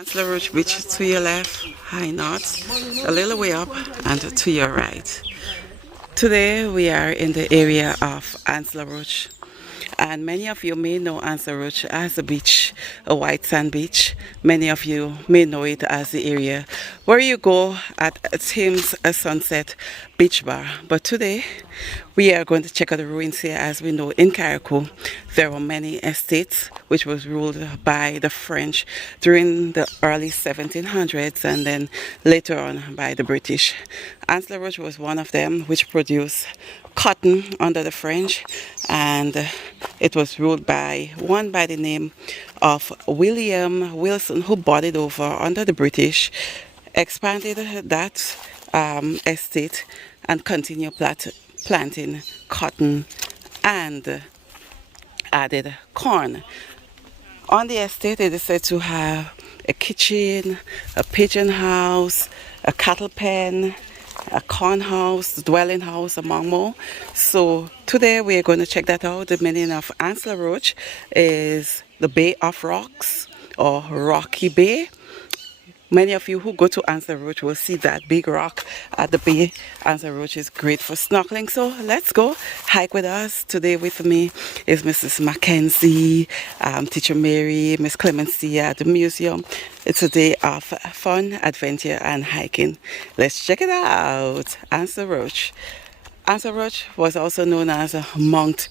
Anse Roche Beach to your left, high north, a little way up, and to your right. Today we are in the area of Anse Roche, and many of you may know Anse Roche as a beach, a white sand beach. Many of you may know it as the area where you go at Thames Sunset Beach Bar. But today we are going to check out the ruins here. As we know, in Carriacou there were many estates which was ruled by the French during the early 1700s and then later on by the British. Anse Roche was one of them, which produced cotton under the French, and it was ruled by one by the name of William Wilson, who bought it over under the British, expanded that estate and continued planting cotton and added corn. On the estate it is said to have a kitchen, a pigeon house, a cattle pen, a corn house, dwelling house, among more. So today we are going to check that out. The meaning of Anse Roche is the Bay of Rocks or Rocky Bay. Many of you who go to Anse Roche will see that big rock at the bay. Anse Roche is great for snorkeling, so let's go hike with us. Today with me is Mrs. Mackenzie, Teacher Mary, Miss Clemency at the museum. It's a day of fun, adventure and hiking. Let's check it out. Anse Roche. Anse Roche was also known as Mount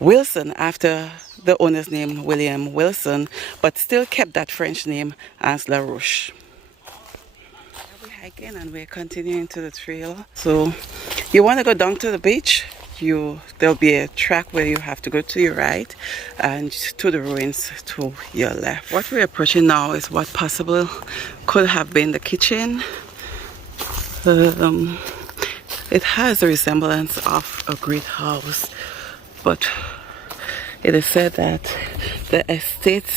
Wilson after the owner's name, William Wilson, but still kept that French name, Anse Roche. Hiking and we're continuing to the trail. So you want to go down to the beach, there'll be a track where you have to go to your right and to the ruins to your left. What we're approaching now is what possible could have been the kitchen. It has a resemblance of a great house, but it is said that the estate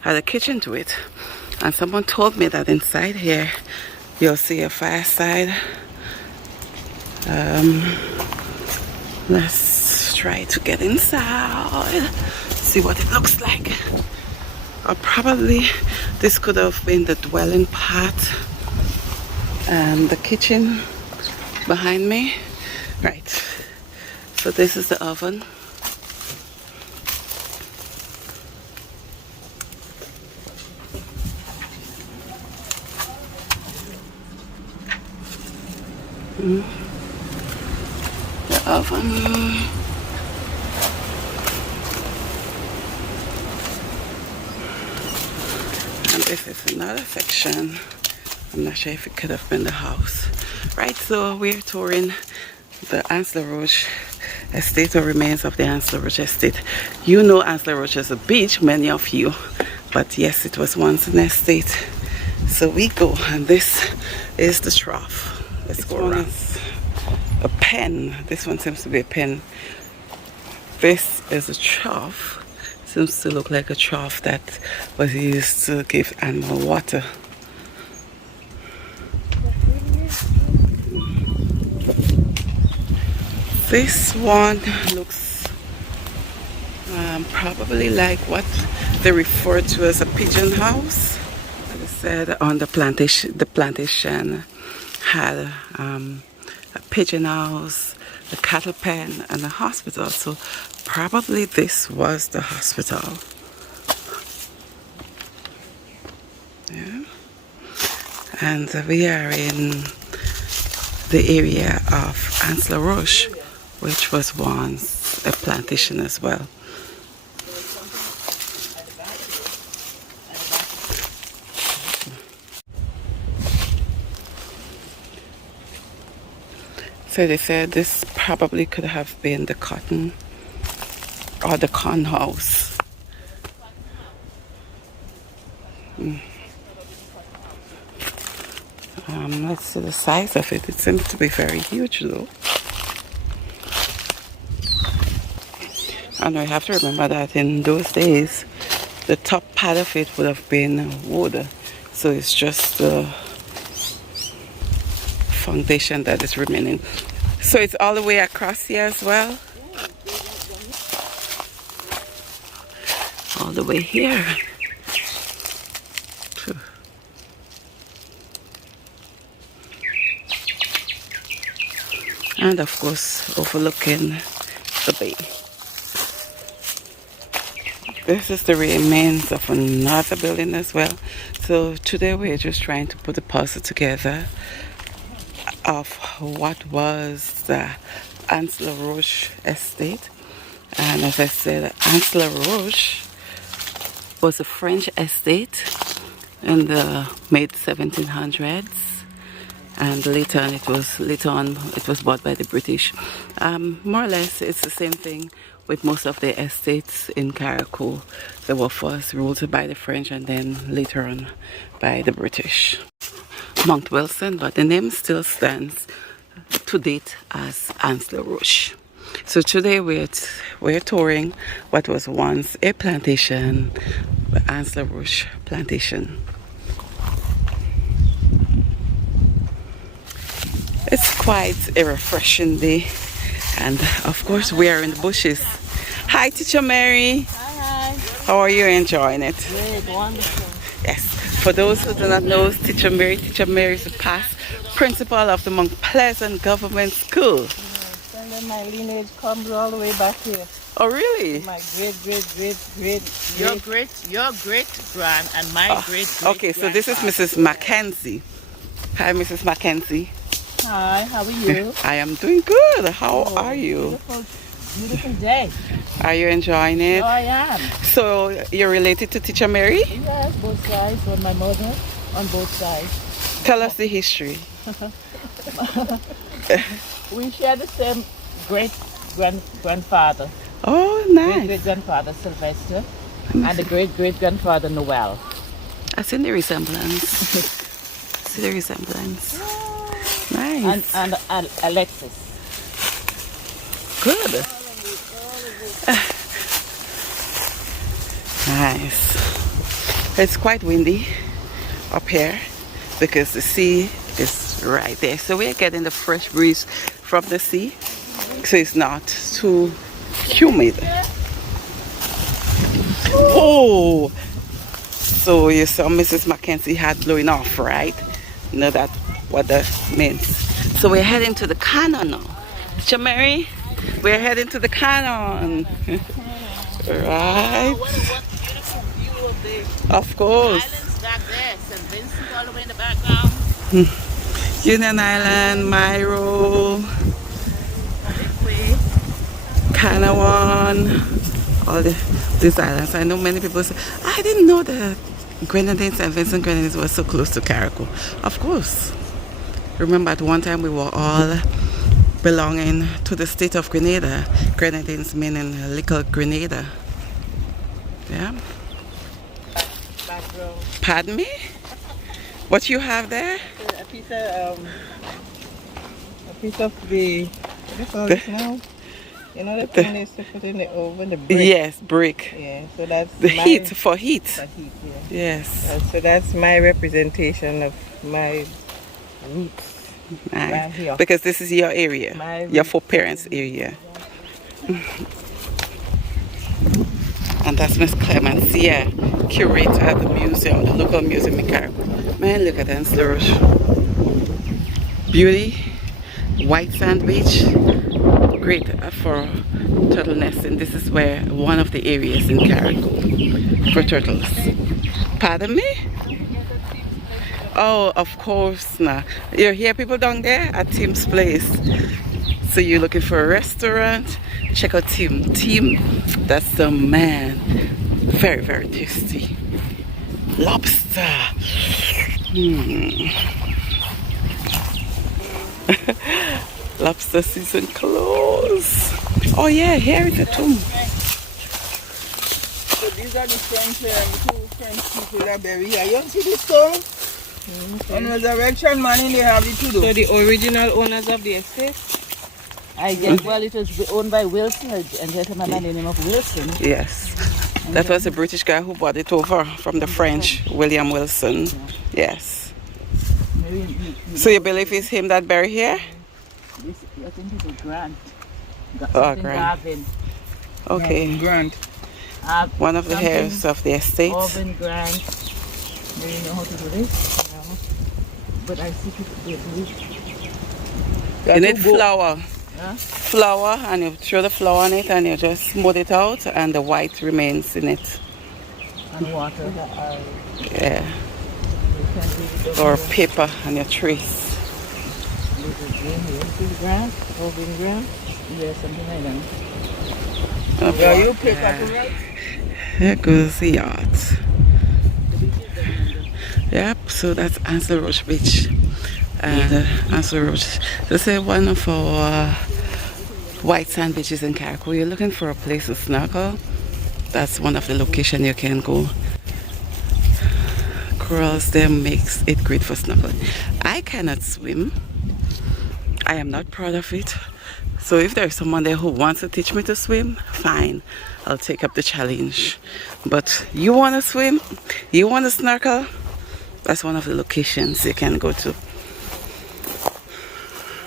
had a kitchen to it, and someone told me that inside here you'll see a fireside. Let's try to get inside, see what it looks like. Or probably this could have been the dwelling part and the kitchen behind me. Right, so this is the oven. The oven. And this is another section. I'm not sure if it could have been the house. Right, so we're touring the Anse Roche estate, or remains of the Anse Roche estate. You know Anse Roche is a beach, many of you, but yes, it was once an estate. So we go, and this is the trough. Let's go around. A pen. This one seems to be a pen. This is a trough. Seems to look like a trough that was used to give animal water. This one looks probably like what they refer to as a pigeon house. Like I said, on the plantation had a pigeon house, a cattle pen and a hospital. So probably this was the hospital. Yeah. And we are in the area of Anse Roche, which was once a plantation as well. So they said this probably could have been the cotton or the corn house. Let's see the size of it. It seems to be very huge though. And we have to remember that in those days the top part of it would have been wood. So it's just the foundation that is remaining. So it's all the way across here as well. All the way here. and of course overlooking the bay. This is the remains of another building as well. So today we're just trying to put the puzzle together of what was the Anse Roche estate. And as I said, Anse Roche was a French estate in the mid 1700s, and later on it was bought by the British. More or less it's the same thing with most of the estates in Carriacou. They were first ruled by the French and then later on by the British. Mount Wilson, but the name still stands to date as Anse Roche. So today we're touring what was once a plantation, the Anse Roche plantation. It's quite a refreshing day, and of course we are in the bushes. Hi, Teacher Mary. Hi. How are you enjoying it? Great, wonderful. Yes. For those who do not know Teacher Mary is the past principal of the Mount Pleasant Government School. Yes, and then my lineage comes all the way back here. Oh, really? My great. Your great grand and my great. Okay, so this is Mrs. Mackenzie. Hi, Mrs. Mackenzie. Hi, how are you? I am doing good. How are you? Beautiful day. Are you enjoying it? Oh, I am. So you're related to Teacher Mary? Yes, both sides. On my mother, on both sides. Tell us the history. We share the same grandfather. Oh, nice. Great grandfather Sylvester and the great grandfather Noel. I see the resemblance. See the resemblance. Nice. And Alexis. Good. Nice. It's quite windy up here because the sea is right there. So we're getting the fresh breeze from the sea, so it's not too humid. Oh, so you saw Mrs. Mackenzie hat blowing off, right? You know that what that means. So we're heading to the cannon now. Teacher Mary, we're heading to the cannon. Right? What a beautiful view of the Of course. islands back there. St. Vincent all the way in the background. Union Island, Myro, Canawan, all these islands. I know many people say, I didn't know that Grenadines and Vincent Grenadines were so close to Carriacou. Of course. Remember at one time we were all belonging to the state of Grenada. Grenadines meaning little Grenada. Yeah. Pardon me? What you have there? A piece of the, what do you call this now? You know the thing they used to put in the oven, the brick? Yes, brick. Yeah, so that's The heat, for heat. For heat, yeah. Yes. So that's my representation of my roots. Nice. Here. Because this is your area, your foreparents' area. And that's Miss Clemencia, curator at the museum, the local museum in Carriacou. Man, look at Anse Roche. Beauty, white sand beach, great for turtle nesting. This is where one of the areas in Carriacou for turtles. Pardon me? Oh, of course. Nah. You hear people down there at Tim's place. So you're looking for a restaurant? Check out Tim. Tim, that's the man. Very, very tasty. Lobster. Lobster season close. Oh yeah, here is a tomb. So these are the French, the two French people that bury here. You don't see this stone? On resurrection money they have it too. So the original owners of the estate? I guess, well, it was owned by Wilson, a gentleman by the name of Wilson. Yes. That was a British guy who bought it over from the French, William Wilson. Yes. So you believe it's him that buried here? I think it's a Grant. Oh, Grant. Okay. Grant. One of the heirs of the estate. Orvin Grant. Do you know how to do this? No. But I see people do it. You need flour. flour, and you throw the flour on it and you just smooth it out and the white remains in it. And water. Yeah. Or paper on your trays. Grass, green grass. Yeah, something like that. Yeah, you paper to write? There goes the yacht. Yep, so that's Anse Roche Beach. And Anse Roche. This is one of our white sand beaches in Carriacou. You're looking for a place to snorkel. That's one of the locations you can go. Corals there makes it great for snorkeling. I cannot swim. I am not proud of it. So if there's someone there who wants to teach me to swim, fine. I'll take up the challenge. But you want to swim? You want to snorkel? That's one of the locations you can go to.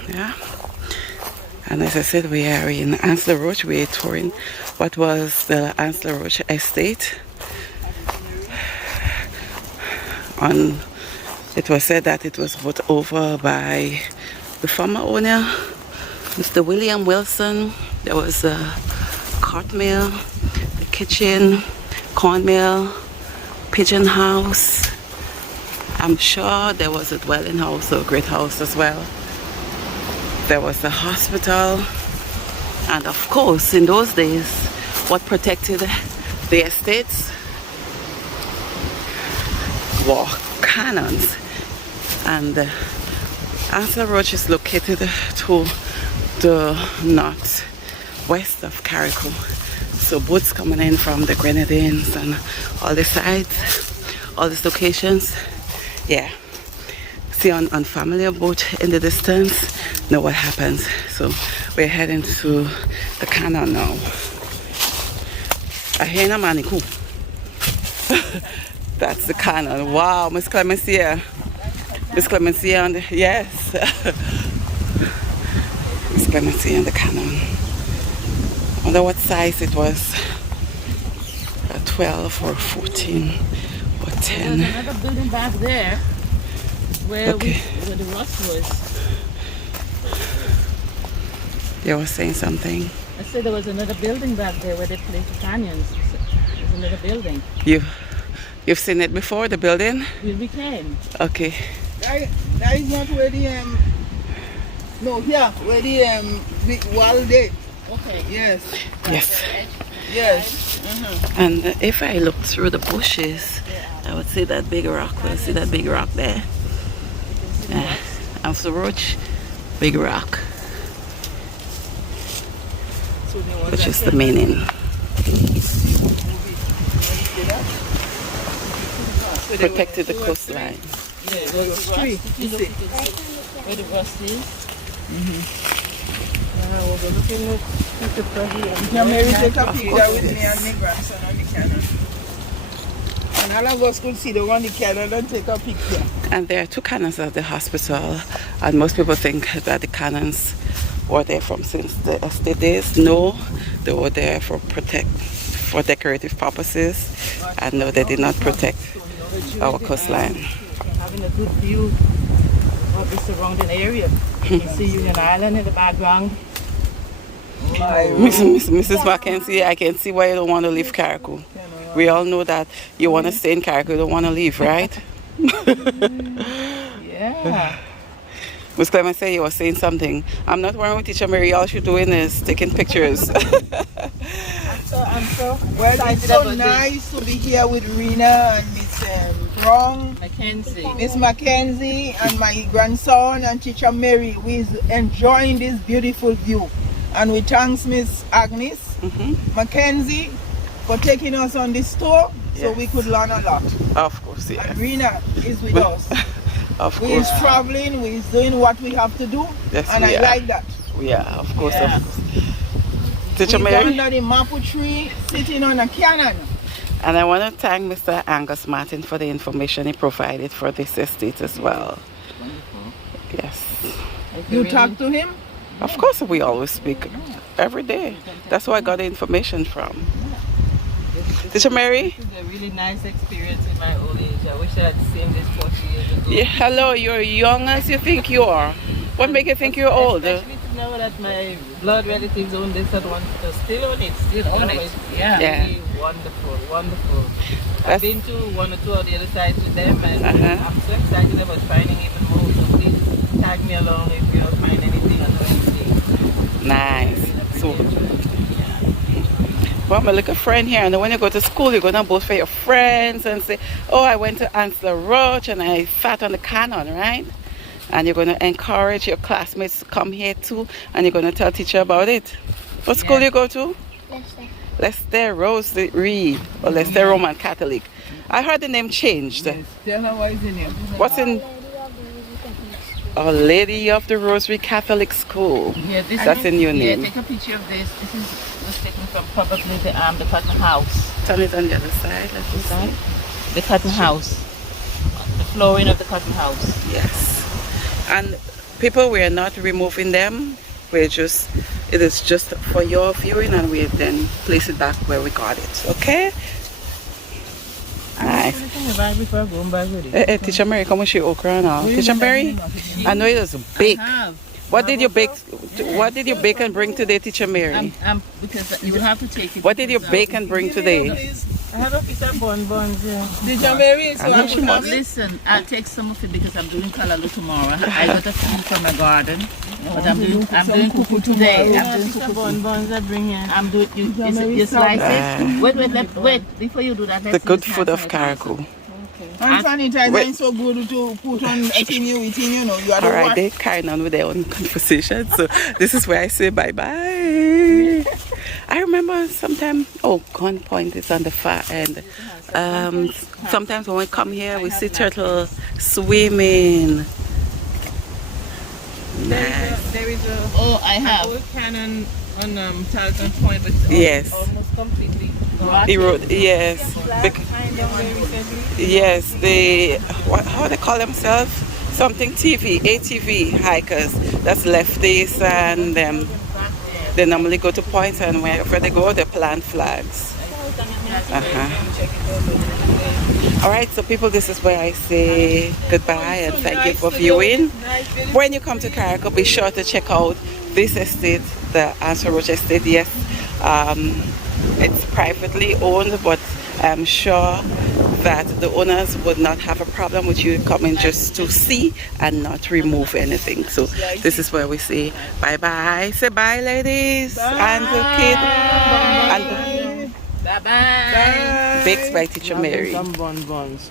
Yeah. And as I said, we are in Anse Roche. We are touring what was the Anse Roche estate. It was said that it was bought over by the former owner, Mr. William Wilson. There was a cart mill, the kitchen, corn mill, pigeon house. I'm sure there was a dwelling house or a great house as well. There was a hospital. And of course, in those days, what protected the estates were cannons. And Anse Roche is located to the northwest of Carriacou. So boats coming in from the Grenadines and all the sides, all these locations. Yeah. See unfamiliar boat in the distance, know what happens. So we're heading to the canal now. I hear no Martinique. That's the canal. Wow, Miss Clemencia. Miss Clemencia on the, yes. Miss Clemencia on the canal. I wonder what size it was. 12 or 14 or 10. There's another building back there where, where the Roche was. You were saying something? I said there was another building back there where they play the canyons. There's another building. You've seen it before, the building? We came. Okay. That is not where the no, here where the big wall did. Okay. Yes. Yes. Yes. And if I look through the bushes, I would see that big rock. Will see that big rock there? Yeah. Anse Roche, big rock. Which is the meaning. Protected the coastline. Yeah, there's a tree. You see where the rust is? We'll be looking at the president. Now maybe take a picture with me and my grandson on the cannon. And all of us could see the one the cannon and take a picture. And there are two cannons at the hospital, and most people think that the cannons were there from since the estate days. No, they were there for decorative purposes, and no, they did not protect our coastline. Having a good view of the surrounding area. You can see Union Island in the background. Mrs. Mackenzie, I can see why you don't want to leave Carriacou. We all know that you want to stay in Carriacou, you don't want to leave, right? Yeah. Miss Clement said you were saying something. I'm not worrying with Teacher Mary. All she's doing is taking pictures. I'm so well, it's so nice to be here with Rena and Miss Brown, Miss Mackenzie, and my grandson and Teacher Mary. We're enjoying this beautiful view. And we thank Miss Agnes Mackenzie for taking us on this tour so we could learn a lot. Of course, yes. And Rena is with us. Of course. We're traveling, we're doing what we have to do, yes, and I like that. Yeah, of course. Yeah. Teacher We're Mary? under the maple tree, sitting on a cannon. And I want to thank Mr. Angus Martin for the information he provided for this estate as well. Wonderful. Yes. You talk to him? Of course, we always speak every day. That's where I got the information from. Teacher Mary? This is a really nice experience in my old age. I wish I had seen this 40 years ago. Yeah, hello, you're young as you think you are. What makes you think you're old? Especially to know that my blood relatives own this and want to still own it. Yeah, Yeah. really wonderful, wonderful. That's- I've been to one or two of the other sides with them, and I'm so excited about finding even more. So please tag me along if you find anything on the Nice. So, well, my little friend here, and when you go to school, you're gonna boast for your friends and say, "Oh, I went to Anse Roche and I sat on the cannon," right? And you're gonna encourage your classmates to come here too, and you're gonna tell teacher about it. What school you go to? Leicester Rose Reed or Leicester Roman Catholic. I heard the name changed. Yes, tell her what is in here. What's in Our Lady of the Rosary Catholic School? Yeah, That's a new name. Yeah, take a picture of this. This was taken from probably the cotton house. Turn it on the other side. Let me see. The cotton house. The flooring of the cotton house. Yes. And people, we are not removing them. It is just for your viewing, and we then place it back where we got it. Okay? Nice. Before I go back with it. Teacher Mary, come with your okra now. Teacher Mary, I know it was big. What did you bake? What did you bake and bring today, Teacher Mary? Because you will have to take it. What did you bake and bring today? I have a piece of bonbons here. Teacher Mary, so I know listen, I'll take some of it because I'm doing kalalu tomorrow. I got a few from my garden, but I'm doing kuku today. I'm doing kuku bonbons I bring here. I'm doing you slice it. Wait, before you do that. The good food of Carriacou. And sanitizer is so good to put on eating you know. You are the Alright, they're carrying on with their own conversation. So this is where I say bye-bye. I remember sometime, Gun Point is on the far end. Sometimes when we come here, we see turtle swimming. Nice. There is a old cannon on Charlton Point, but it's Yes. almost completely Erode, yes. Yes, how they call themselves? Something TV, ATV hikers. That's lefties, and they normally go to points, and wherever they go, they plant flags. Alright, so people, this is where I say goodbye and thank you for viewing. When you come to Carriacou, be sure to check out this estate, the Anse Roche estate. Yes, it's privately owned, but I'm sure that the owners would not have a problem with you coming just to see and not remove anything. So this is where we say bye-bye. Say bye, ladies. Bye. And the kid. And Bye-bye. baked by Teacher Mary. Some bonbons.